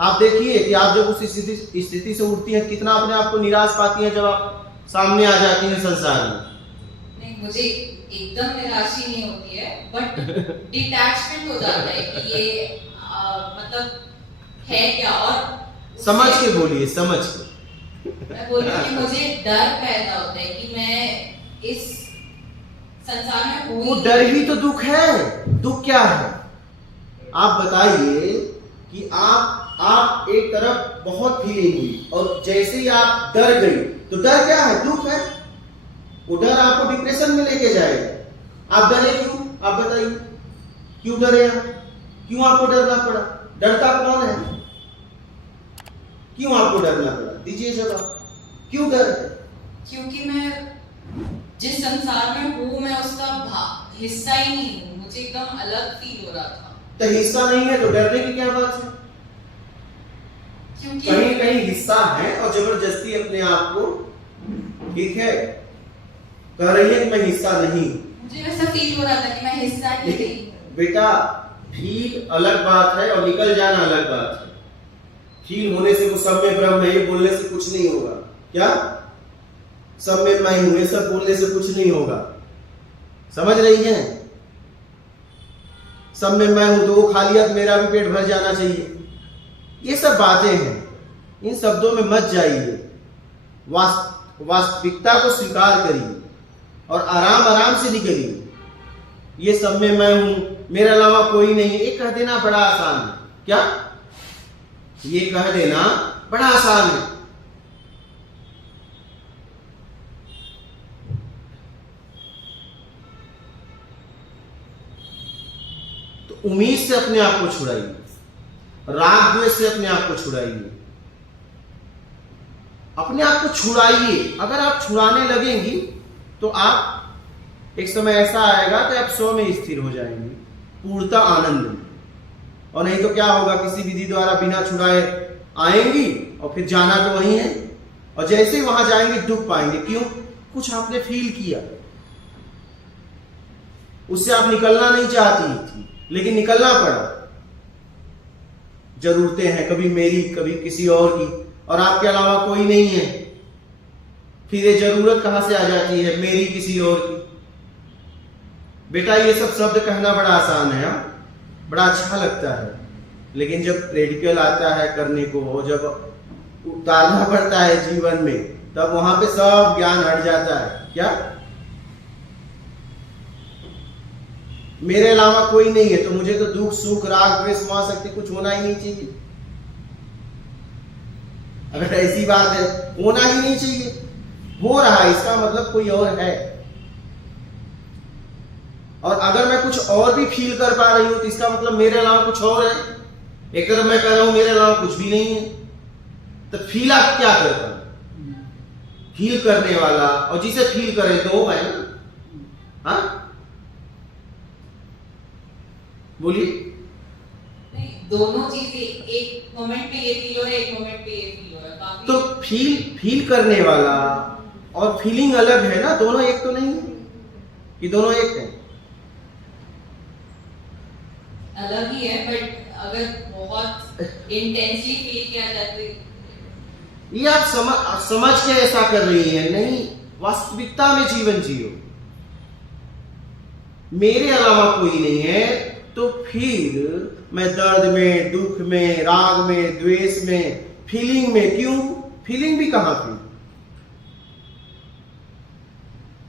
आप देखिए कि आप जब उस स्थिति से उठती हैं कितना अपने आप को निराश पाती हैं जब आप सामने आ जाती हैं संसार में। नहीं, मुझे एकदम निराशा नहीं होती है, बट डिटैचमेंट हो जाता है कि ये मतलब है क्या। और समझ के बोलिए, समझ के। मैं बोल रही हूँ कि मुझे डर पैदा होता है कि मैं इस संसार में हूँ। वो डर ही तो दुख है। दुख क्या है आप बताइए कि आप एक तरफ बहुत फीलिंग हुई और जैसे ही आप डर गई तो डर क्या है? दुख है। वो डर आपको डिप्रेशन में लेके जाएगा। आप डरे क्यों? आप बताइए क्यों डरे आप? क्यों आपको डरना पड़ा? डरता कौन है? क्यों आपको डरना पड़ा? दीजिए जवाब। क्यों डर? क्योंकि मैं जिस संसार में हूँ मैं उसका हिस्सा ही नहीं हूँ। मुझे एकदम अलग फील हो रहा था। तो हिस्सा नहीं है तो डरने की क्या बात है? क्योंकि कहीं कहीं हिस्सा है और जबरदस्ती अपने आप को, ठीक है, कह रही है कि मैं हिस्सा नहीं। मुझे वैसा फील हो रहा था कि मैं हिस्सा ही नहीं। बेटा फील अलग बात है और निकल जाना अलग बात है। फील होने से वो सब में ब्रह्म है ये बोलने से कुछ नहीं होगा। क्या सब में मैं हूं ये सब बोलने से कुछ नहीं होगा। समझ रही हैं? सब में मैं हूं तो वो खालियत मेरा भी पेट भर जाना चाहिए। ये सब बातें हैं, इन शब्दों में मत जाइए। वास्तविकता को स्वीकार करिए और आराम आराम से निकलिए। ये सब में मैं हूं, मेरे अलावा कोई नहीं है, ये कह देना बड़ा आसान है। क्या ये कह देना बड़ा आसान है? तो उम्मीद से अपने आप को छुड़ाइए, राग द्वेष से अपने आप को छुड़ाइए, अपने आप को छुड़ाइए। अगर आप छुड़ाने लगेंगी तो आप एक समय ऐसा आएगा कि आप 100 में स्थिर हो जाएंगे, पूर्णता आनंद में। और नहीं तो क्या होगा, किसी विधि द्वारा बिना छुड़ाए आएंगी और फिर जाना तो वही है और जैसे ही वहां जाएंगे दुख पाएंगे। क्यों? कुछ आपने फील किया, उससे आप निकलना नहीं चाहती थी लेकिन निकलना पड़ा। जरूरतें हैं, कभी मेरी कभी किसी और की, और आपके अलावा कोई नहीं है। फिर ये जरूरत कहां से आ जाती है? मेरी किसी और की। बेटा ये सब शब्द कहना बड़ा आसान है, बड़ा अच्छा लगता है, लेकिन जब रेडिकल आता है करने को, जब उतारना पड़ता है जीवन में, तब वहां पे सब ज्ञान हट जाता है। क्या मेरे अलावा कोई नहीं है तो मुझे तो दुख सुख राग द्वेष मोह शक्ति कुछ होना ही नहीं चाहिए। अगर ऐसी बात है, होना ही नहीं चाहिए। हो रहा है इसका मतलब कोई और है। और अगर मैं कुछ और भी फील कर पा रही हूं तो इसका मतलब मेरे अलावा कुछ और है। एक तरफ मैं कह रहा हूं मेरे अलावा कुछ भी नहीं है, तो फील आप क्या करता है? फील करने वाला और जिसे फील करे तो वो है ना। हाँ बोलिए। नहीं, दोनों चीजें एक मोमेंट पे ये फील हो रहा है, एक मोमेंट पे ये फील हो रहा है। काफी तो फील करने वाला और फीलिंग अलग है ना, दोनों एक तो नहीं है कि दोनों एक है? अलग ही है, बट अगर बहुत इंटेंसली फील किया जाए तो ये आप समझ के ऐसा कर रही हैं। नहीं, वास्तविकता में जीवन जियो। मेरे अलावा कोई नहीं है तो फिर मैं दर्द में, दुख में, राग में, द्वेष में, फीलिंग में क्यों? फीलिंग भी कहां थी?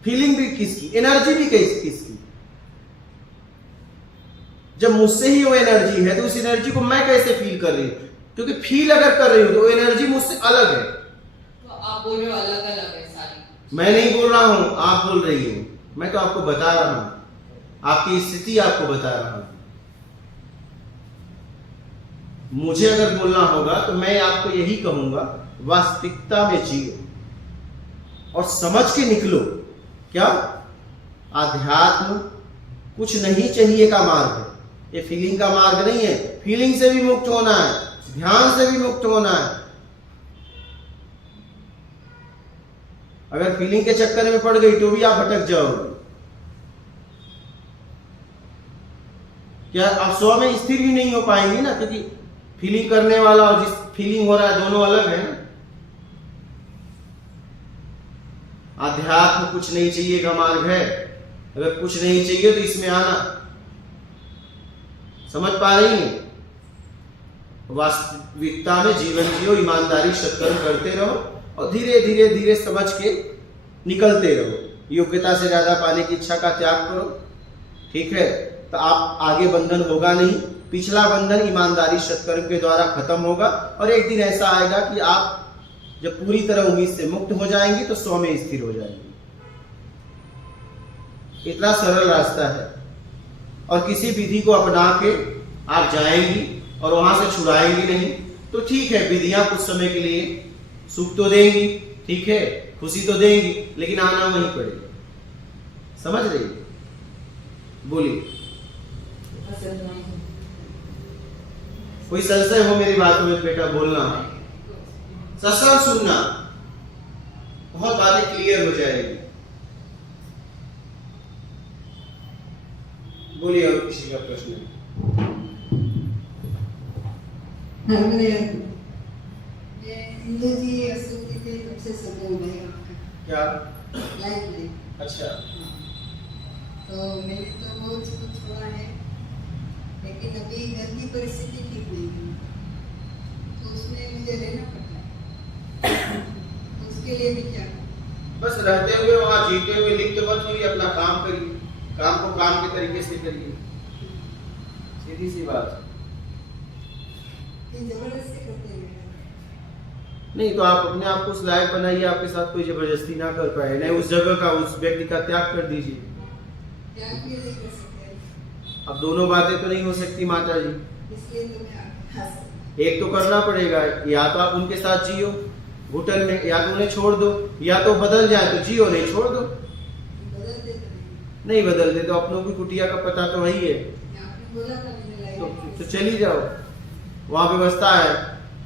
फीलिंग भी किसकी? एनर्जी भी किसकी? जब मुझसे ही वो एनर्जी है तो उस एनर्जी को मैं कैसे फील कर रही हूं? क्योंकि फील अगर कर रही हूं तो वो एनर्जी मुझसे अलग है। तो आप बोल रहे हो अलग अलग है सारी। मैं नहीं बोल रहा हूं, आप बोल रही हो। मैं तो आपको बता रहा हूं, आपकी स्थिति आपको बता रहा हूं। मुझे अगर बोलना होगा तो मैं आपको यही कहूंगा, वास्तविकता में जियो और समझ के निकलो। क्या आध्यात्म कुछ नहीं चाहिए का मार्ग है, ये फीलिंग का मार्ग नहीं है। फीलिंग से भी मुक्त होना है, ध्यान से भी मुक्त होना है। अगर फीलिंग के चक्कर में पड़ गई तो भी आप भटक जाओगे। क्या आप 100 में स्थिर भी नहीं हो पाएंगे ना, क्योंकि फीलिंग करने वाला और जिस फीलिंग हो रहा है दोनों अलग है ना। आध्यात्म कुछ नहीं चाहिए का मार्ग है। अगर कुछ नहीं चाहिए तो इसमें आना। समझ पा रही हैं? वास्तविकता में जीवन जियो, ईमानदारी सत्कर्म करते रहो और धीरे धीरे धीरे समझ के निकलते रहो। योग्यता से ज्यादा पाने की इच्छा का त्याग करो, ठीक है? तो आप आगे बंधन होगा नहीं। पिछला बंधन ईमानदारी सत्कर्म के द्वारा खत्म होगा और एक दिन ऐसा आएगा कि आप जब पूरी तरह उम्मीद से मुक्त हो जाएंगी तो स्व में स्थिर हो जाएंगी। इतना सरल रास्ता है और किसी विधि को अपना के आप जाएंगी और वहां से छुड़ाएंगी नहीं तो ठीक है, विधियां कुछ समय के लिए सुख तो देंगी, ठीक है, खुशी तो देंगी, लेकिन आना वहीं पड़ेगा। समझ रही? बोलिए। कोई संशय हो मेरी बातों में बेटा बोलना। सत्संग सुनना, बहुत बातें क्लियर हो जाएगी। बोलिए और किसी का प्रश्न है? इंदु जी अशोक जी के तब से संबंध है आपका। क्या? लाइफ में। अच्छा। तो मैंने तो बहुत कुछ छोड़ा है, लेकिन अभी घर की परिस्थिति ठीक नहीं है, तो उसमें मुझे रहना पड़ता है। तो उसके लिए भी क्या? बस रहते हुए वहां जीते हुए लिखते मत हुई, अपना काम करिए, काम को काम के तरीके से करिए। सीधी सी बात। ये जबरदस्ती करते हैं। नहीं तो आप अपने आप को उस लायक बनाइए, आपके साथ कोई जबरदस्ती ना कर पाए। नहीं, उस जगह का, उस व्यक्ति का त्याग कर दीजिए। त्याग भी नहीं कर सकते। अब दोनों बातें तो नहीं हो सकती माता जी। इसलिए तो मैं आपके पास। एक तो करना पड़ेगा, या तो आप उनके साथ जियो घुटन में, या तो उन्हें छोड़ दो, या तो बदल जाए तो जियो, नहीं छोड़ दो। बदल देते नहीं बदलते तो अपनों की कुटिया का पता तो वही है, आपने बोला था मुझे लाइफ तो चली जाओ। वहाँ व्यवस्था है,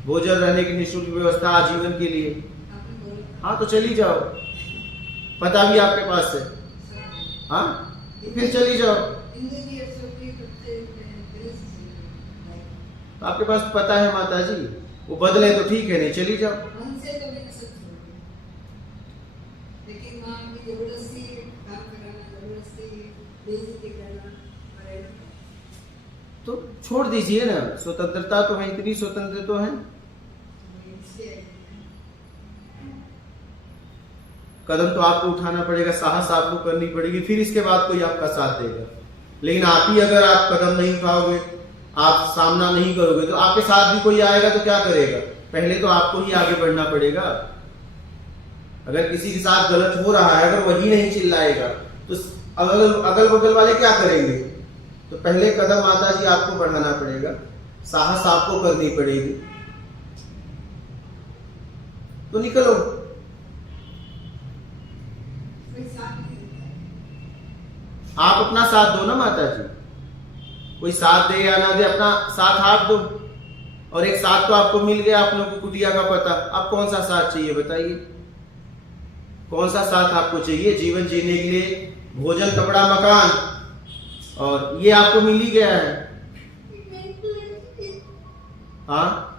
भोजन रहने की निःशुल्क व्यवस्था आजीवन के लिए। आपने बोला। हाँ तो चली जाओ, पता भी आपके पास है। हाँ तो फिर चली जाओ। इंदु जी अशोक जी तब से पहले से चल रही है। तो आपके पास पता है माता जी, वो बदले तो ठीक है, नहीं चली जाओ। मन से तो मैंने सब छोड़ दिया, लेकिन माँ की जबरदस्ती काम कराना, जबरदस्ती बेइज्जती करना पड़ेगा। तो छोड़ दीजिए ना, स्वतंत्रता तो है, इतनी स्वतंत्र तो है। इसलिए कदम तो आपको उठाना पड़ेगा, साहस आपको करनी पड़ेगी, फिर इसके बाद कोई आपका साथ देगा। लेकिन आप ही अगर आप कदम नहीं उठाओगे, आप सामना नहीं करोगे, तो आपके साथ भी कोई आएगा तो क्या करेगा? पहले तो आपको ही आगे बढ़ना पड़ेगा। अगर किसी के साथ गलत हो रहा है, अगर वही नहीं चिल्लाएगा तो अगल बगल वाले क्या करेंगे? तो पहले कदम माता जी आपको बढ़ाना पड़ेगा, साहस आपको करनी पड़ेगी। तो निकलो। कोई साथ नहीं देता है। आप अपना साथ दो ना माता जी, कोई साथ दे या ना दे, अपना साथ आप दो। और एक साथ तो आपको मिल गया, आप लोग की कुटिया का पता। आप कौन सा साथ चाहिए बताइए? कौन सा साथ आपको चाहिए? जीवन जीने के लिए भोजन, कपड़ा, मकान, और ये आपको मिल ही गया है। हाँ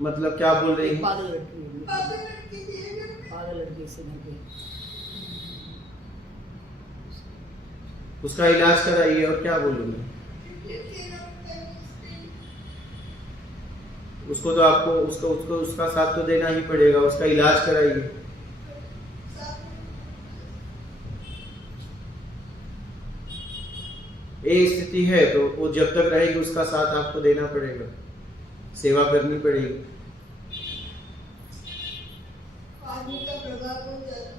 मतलब क्या बोल रही है? पागल लड़की है। पागल लड़की थी ये घर में। पागल लड़की से घर पे उसका इलाज कराइए, और क्या बोलूं मैं? उसको तो आपको उसका साथ तो देना ही पड़ेगा, उसका इलाज कराइए। ये स्थिति है तो वो जब तक रहेगी उसका साथ आपको देना पड़ेगा, सेवा करनी पड़ेगी। आदमी का प्रभाव बहुत ज्यादा है,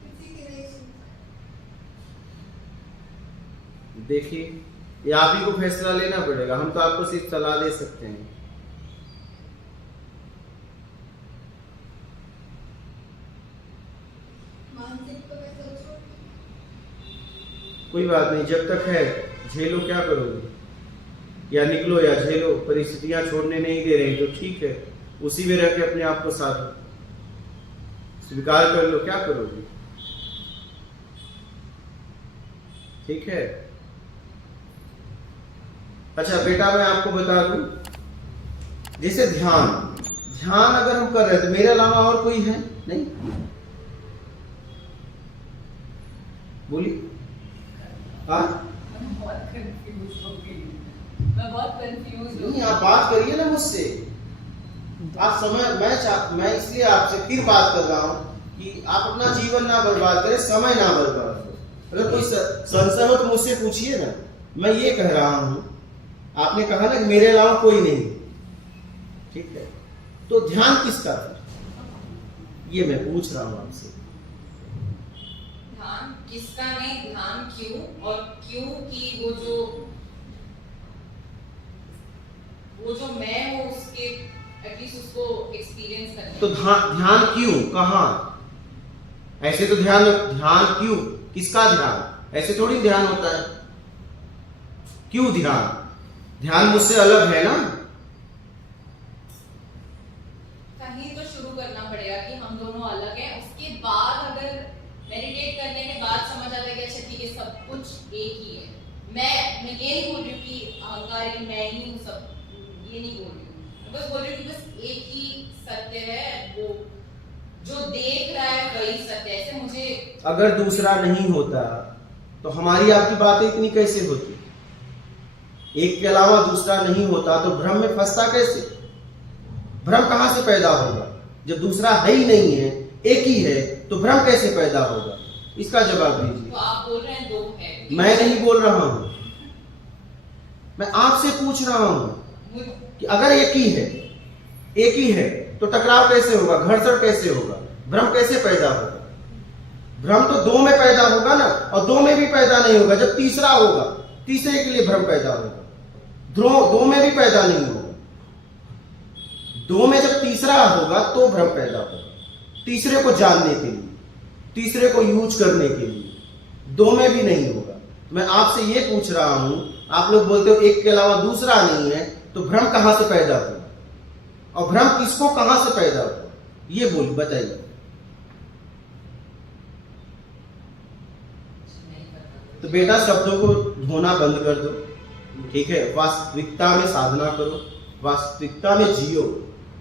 किसी की नहीं सुनता। देखिए, ये आप ही को फैसला लेना पड़ेगा, हम तो आपको सिर्फ सलाह दे सकते हैं। मानसिक तो मैं सब छोड़ दी। कोई बात नहीं, जब तक है झेलो, क्या करोगे? या निकलो या झेलो। परिस्थितियां छोड़ने नहीं दे रही तो ठीक है, उसी में रह के अपने आप को साधो, स्वीकार कर लो, क्या करोगे? ठीक है। अच्छा बेटा, मैं आपको बता दूं, जैसे ध्यान अगर हम कर रहे हैं तो मेरे अलावा और कोई है नहीं? बोलिए। हाँ, मैं बहुत कंफ्यूज नहीं, आप बात करिए ना मुझसे। आप मैं इसलिए आपसे फिर बात कर रहा हूं कि आप अपना जीवन ना बर्बाद करें, समय ना बर्बाद करें। अगर कोई संशय हो तो मुझसे पूछिए ना। मैं ये कह रहा हूं, आपने कहा ना कि मेरे अलावा कोई नहीं, ठीक है, तो ध्यान किसका है ये मैं पूछ रहा हूं आपसे। ध्यान किसका नहीं, ध्यान क्यों, और क्यों की वो जो मैं हूँ उसके एटलीस्ट उसको एक्सपीरियंस करने। तो ध्यान क्यों, कहाँ? ऐसे तो ध्यान क्यों, किसका ध्यान? ऐसे थोड़ी ध्यान होता है। क्यों ध्यान मुझसे अलग है ना? कहीं तो शुरू करना पड़ेगा कि हम दोनों अलग हैं। उसके बाद अगर मेडिटेट करने के बाद समझ आता है कि अच्छा ठीक है, सब कुछ एक ही है। मैं ये नहीं बोल रही हूँ कि अहंकारी मैं ही हूँ सब, ये नहीं बोल रही हूँ। मैं बस बोल रही हूँ कि बस एक ही सत्य है, वो जो देख रहा है वही सत्य है। ऐसे मुझे अगर दूसरा नहीं होता तो हमारी आपकी बातें इतनी कैसे होती? एक के अलावा दूसरा नहीं होता तो भ्रम में फंसता कैसे? भ्रम कहां से पैदा होगा? जब दूसरा है ही नहीं है, एक ही है, तो भ्रम कैसे पैदा होगा? इसका जवाब दीजिए। तो आप बोल रहे हैं दो है। मैं नहीं बोल रहा हूं, मैं आपसे पूछ रहा हूं कि अगर एक ही है तो टकराव कैसे होगा, घर्षण कैसे होगा, भ्रम कैसे पैदा होगा? भ्रम तो दो में पैदा होगा ना, और दो में भी पैदा नहीं होगा जब तीसरा होगा। तीसरे के लिए भ्रम पैदा होगा, दो में भी पैदा नहीं होगा। दो में जब तीसरा होगा तो भ्रम पैदा होगा, तीसरे को जानने के लिए, तीसरे को यूज करने के लिए। दो में भी नहीं होगा। मैं आपसे ये पूछ रहा हूं, आप लोग बोलते हो एक के अलावा दूसरा नहीं है, तो भ्रम कहां से पैदा हुआ, और भ्रम किसको कहां से पैदा हुआ, ये बताइए। तो बेटा, शब्दों को धोना बंद कर दो, ठीक है? वास्तविकता में साधना करो, वास्तविकता में जियो।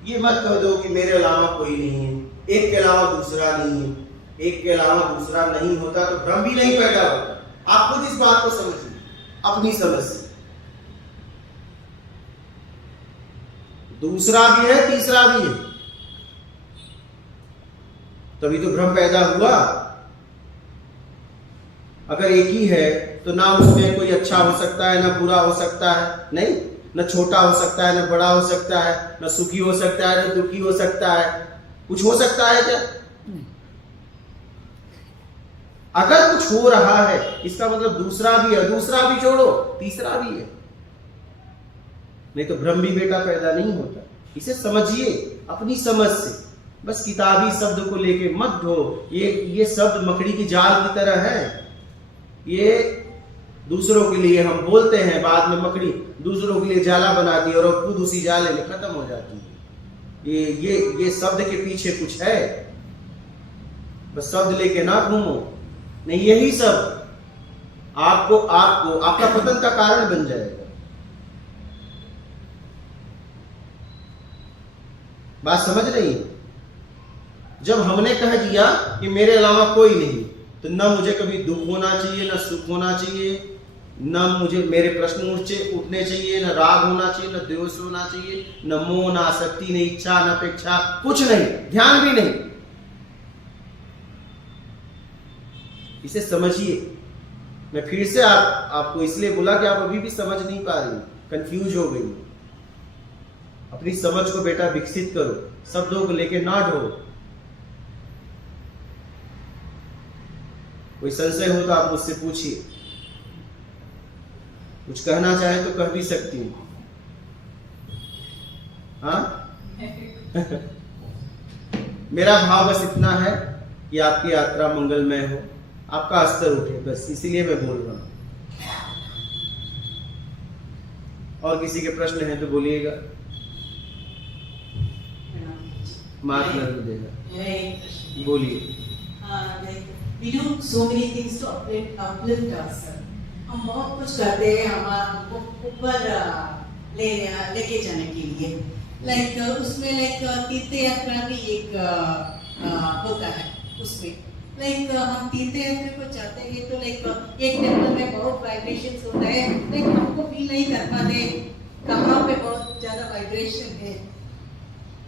ये मत कह दो कि मेरे अलावा कोई नहीं है, एक के अलावा दूसरा नहीं है। एक के अलावा दूसरा नहीं होता तो भ्रम भी नहीं पैदा होता। आप खुद इस बात को समझिए अपनी समझ से। दूसरा भी है, तीसरा भी है, तभी तो भ्रम पैदा हुआ। अगर एक ही है तो ना उसमें कोई अच्छा हो सकता है, ना बुरा हो सकता है, नहीं, न छोटा हो सकता है, न बड़ा हो सकता है, न सुखी हो सकता है, न दुखी हो सकता है। कुछ हो सकता है क्या? अगर कुछ हो रहा है इसका मतलब दूसरा भी है, दूसरा भी छोड़ो तीसरा भी है, नहीं तो भ्रम भी बेटा पैदा नहीं होता। इसे समझिए अपनी समझ से, बस किताबी शब्द को लेके मत ढो। ये शब्द मकड़ी की जाल की तरह है। ये दूसरों के लिए हम बोलते हैं, बाद में मकड़ी दूसरों के लिए जाला बनाती है और खुद उसी जाले में खत्म हो जाती है। ये शब्द के पीछे कुछ है, बस शब्द लेके ना घूमो, नहीं यही शब्द आपको आपका पतन का कारण बन जाएगा। बात समझ रही है? जब हमने कह दिया कि मेरे अलावा कोई नहीं, तो न मुझे कभी दुख होना चाहिए, न सुख होना चाहिए, न मुझे मेरे प्रश्न उठने चाहिए, न राग होना चाहिए, न द्वेष होना चाहिए, न मोह, न आसक्ति, न इच्छा, न अपेक्षा, कुछ नहीं, ध्यान भी नहीं। इसे समझिए। मैं फिर से आपको इसलिए बोला कि आप अभी भी समझ नहीं पा रही, कंफ्यूज हो गई। अपनी समझ को बेटा विकसित करो, शब्दों को लेके ना ढो। कोई संशय हो तो आप मुझसे पूछिए, कुछ कहना चाहे तो कह भी सकती हूँ। हाँ मेरा भाव बस इतना है कि आपकी यात्रा मंगलमय हो, आपका स्तर उठे, बस इसीलिए मैं बोल रहा हूं। और किसी के प्रश्न हैं तो बोलिएगा, मार्क कर देगा। बोलिए। We do so many things to uplift ourselves. हम बहुत कुछ करते हैं हमको ऊपर लेके जाने के लिए। लाइक उसमें लाइक तीर्थ यात्रा भी एक होता है उसमें। लाइक हम तीर्थ यात्रा को जाते हैं तो लाइक एक टेम्पल में बहुत वाइब्रेशन होता है, लाइक हमको फील नहीं कर पाते कहाँ पे बहुत ज्यादा वाइब्रेशन है,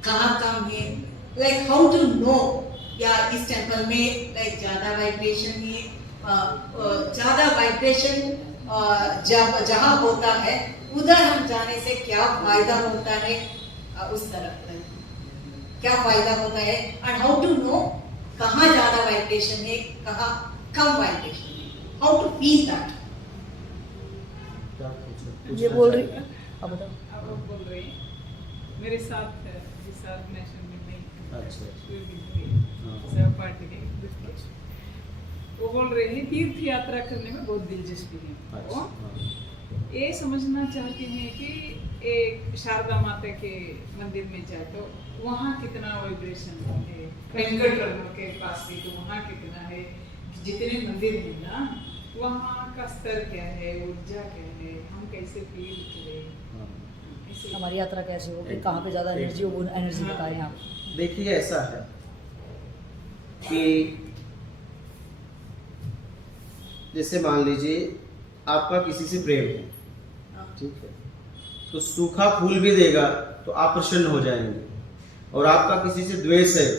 कहाँ कम है। लाइक हाउ टू नो या इस टेम्पल में लाइक ज्यादा वाइब्रेशन है, ज्यादा वाइब्रेशन जहाँ होता है उधर हम जाने से क्या फायदा होता है, उस तरफ क्या फायदा होता है, एंड हाउ टू नो कहाँ ज्यादा वाइब्रेशन है, कहाँ कम वाइब्रेशन है, हाउ टू फील दैट। ये बोल रही अब बताओ। अब वो बोल रही मेरे साथ नैशन में नहीं अच्छा पार्टी के वो बोल रहे हैं तीर्थ यात्रा करने में बहुत दिलचस्पी है। अच्छा, वो ये समझना चाहते हैं कि एक शारदा माता के मंदिर में जाए तो वहाँ कितना वाइब्रेशन है, वेंकटरमण के पास भी तो वहाँ कितना है, जितने मंदिर हैं ना वहाँ का स्तर क्या है, ऊर्जा क्या है, हम कैसे फील करें, हमारी यात्रा कैसे होगी, कहाँ पे ज़्यादा एनर्जी हो, वो एनर्जी बताएं आप। देखिए ऐसा है कि जैसे मान लीजिए आपका किसी से प्रेम है, ठीक है, तो सूखा फूल भी देगा तो आप प्रसन्न हो जाएंगे, और आपका किसी से द्वेष है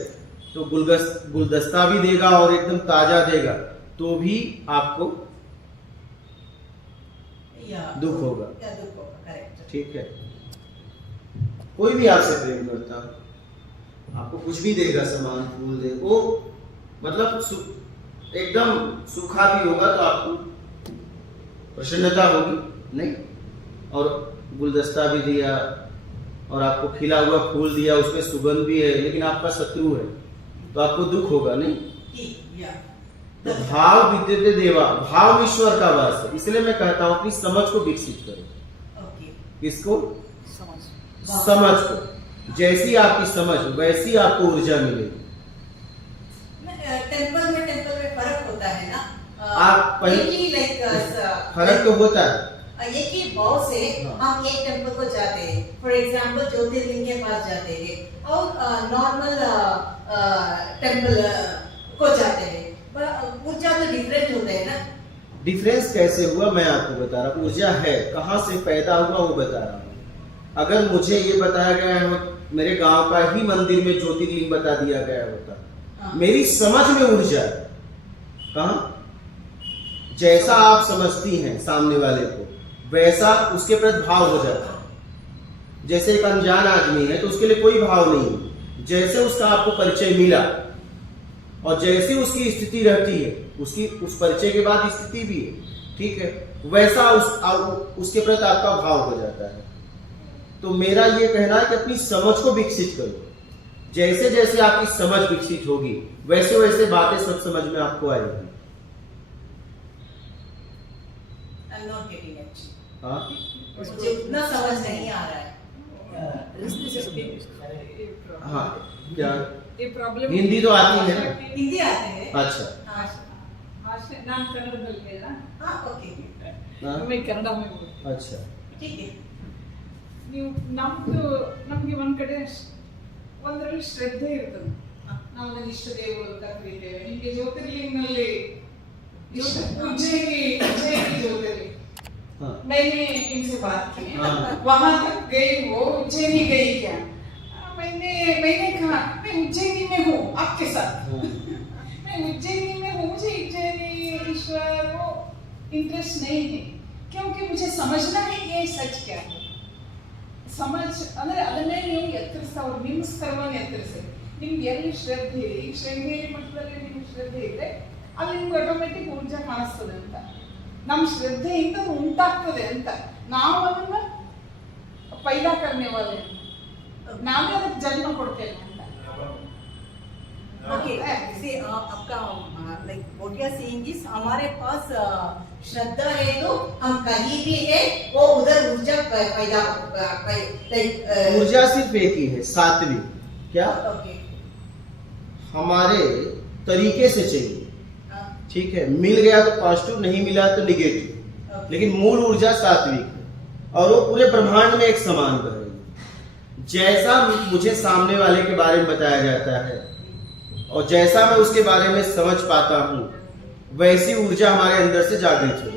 तो गुलदस्ता भी देगा और एकदम ताजा देगा तो भी आपको दुख होगा, ठीक है। कोई भी आपसे प्रेम करता आपको कुछ भी देगा, सामान फूल दे, वो मतलब एकदम सूखा भी होगा तो आपको प्रसन्नता होगी नहीं, और गुलदस्ता भी दिया और आपको खिला हुआ फूल दिया, उसमें सुगंध भी है, लेकिन आपका शत्रु है तो आपको दुख होगा नहीं। तो भाव विद्यते देवा, भाव ईश्वर का वास है, इसलिए मैं कहता हूं कि समझ को विकसित करो। किसको? समझ को। जैसी आपकी समझ वैसी आपको ऊर्जा मिलेगी। टेम्पल में फर्क होता है ना, आप फर्क तो होता है, एक ही भाव से हम एक टेम्पल को जाते हैं, फॉर एग्जाम्पल ज्योतिर्लिंग के पास जाते हैं और नॉर्मल टेम्पल को जाते हैं, ऊर्जा तो डिफरेंट होता है ना। डिफरेंस कैसे हुआ मैं आपको बता रहा हूँ, ऊर्जा है कहाँ से पैदा हुआ वो बता रहा हूँ। अगर मुझे ये बताया गया है मेरे गांव का ही मंदिर में ज्योतिर्लिंग बता दिया गया होता, मेरी समझ में ऊर्जा है कहाँ, जैसा आप समझती हैं सामने वाले को वैसा उसके प्रति भाव हो जाता है। जैसे एक अनजान आदमी है तो उसके लिए कोई भाव नहीं, जैसे उसका आपको परिचय मिला और जैसी उसकी स्थिति रहती है, उसकी उस परिचय के बाद स्थिति भी है, ठीक है, वैसा उसके प्रति आपका भाव हो जाता है। तो मेरा ये कहना है कि अपनी समझ को विकसित करो, जैसे जैसे आपकी समझ विकसित होगी वैसे वैसे बातें सब समझ में आपको आएगी। हाँ, मुझे उतना समझ नहीं आ रहा है। हाँ, क्या ये प्रॉब्लम हिंदी तो आती है? हिंदी आते हैं। अच्छा, ನಾನು ಕನ್ನಡದಲ್ಲಿ ಇಲ್ಲ, ಓಕೆ, ನಮಗೆ ಕನ್ನಡ में अच्छा, ठीक है। ನೀವು ನಮಗೆ ಒಂದ್ ಕಡೆ ಒಂದರಲ್ಲಿ ಶ್ರದ್ಧೆ ಇರ್ತದೆ, ನಾವು ಇಷ್ಟ ದೇವರು ಅಂತ ಕರೀತೇವೆ। ನಿಮಗೆ ಜ್ಯೋತಿರ್ಲಿಂಗನಲ್ಲಿ उज्जैनी ज्योतिर्लिंग, मैंने इनसे बात की, वहां तक गई, वो उज्जैनी गई क्या? मैंने कहा मैं उज्जैनी में हूँ आपके साथ, मैं उज्जैनी में हूँ, मुझे उज्जैनी ईश्वर वो इंटरेस्ट नहीं है, क्योंकि मुझे समझना है ये सच क्या है। समझ ಅಂದ್ರೆ ಅದನ್ನೇ ನೀವು ಎತ್ತರಿಸೋರು, ನಿಮ್ಮ ಸ್ತರವನ್ನು ಎತ್ತರಿಸಿ, ನಿಮ್ಗೆ ಎಲ್ಲಿ ಶ್ರದ್ಧೆ, ಈ ಶೃಂಗೇರಿ ಮಠದಲ್ಲಿ ನಿಮ್ಗೆ ಶ್ರದ್ಧೆ ಇದೆ, ಅಲ್ಲಿ ನಿಮ್ಗೆ ಆಟೋಮೆಟಿಕ್ ಊರ್ಜಾ ಕಾಣಿಸ್ತದೆ ಅಂತ, ನಮ್ಮ ಶ್ರದ್ಧೆಯಿಂದ ಉಂಟಾಗ್ತದೆ ಅಂತ, ನಾವು ಅದನ್ನ ಪೈದಾ करने वाले, ನಾವೇ ಅದಕ್ಕೆ ಜನ್ಮ ಕೊಡ್ತೇವೆ ಅಂತ। ओके, से आपका like what you are saying is हमारे पास श्रद्धा है तो हम कहीं भी है वो उधर ऊर्जा पैदा लाइक ऊर्जा सिर्फ एक ही है, सात्विक। क्या? ओके, हमारे तरीके से चाहिए, ठीक है, मिल गया तो पॉजिटिव, नहीं मिला तो निगेटिव, लेकिन मूल ऊर्जा सात्विक है और वो पूरे ब्रह्मांड में एक समान बह रही है। जैसा मुझे सामने वाले के बारे में बताया जाता है और जैसा मैं उसके बारे में समझ पाता हूं, वैसी ऊर्जा हमारे अंदर से जागृत हो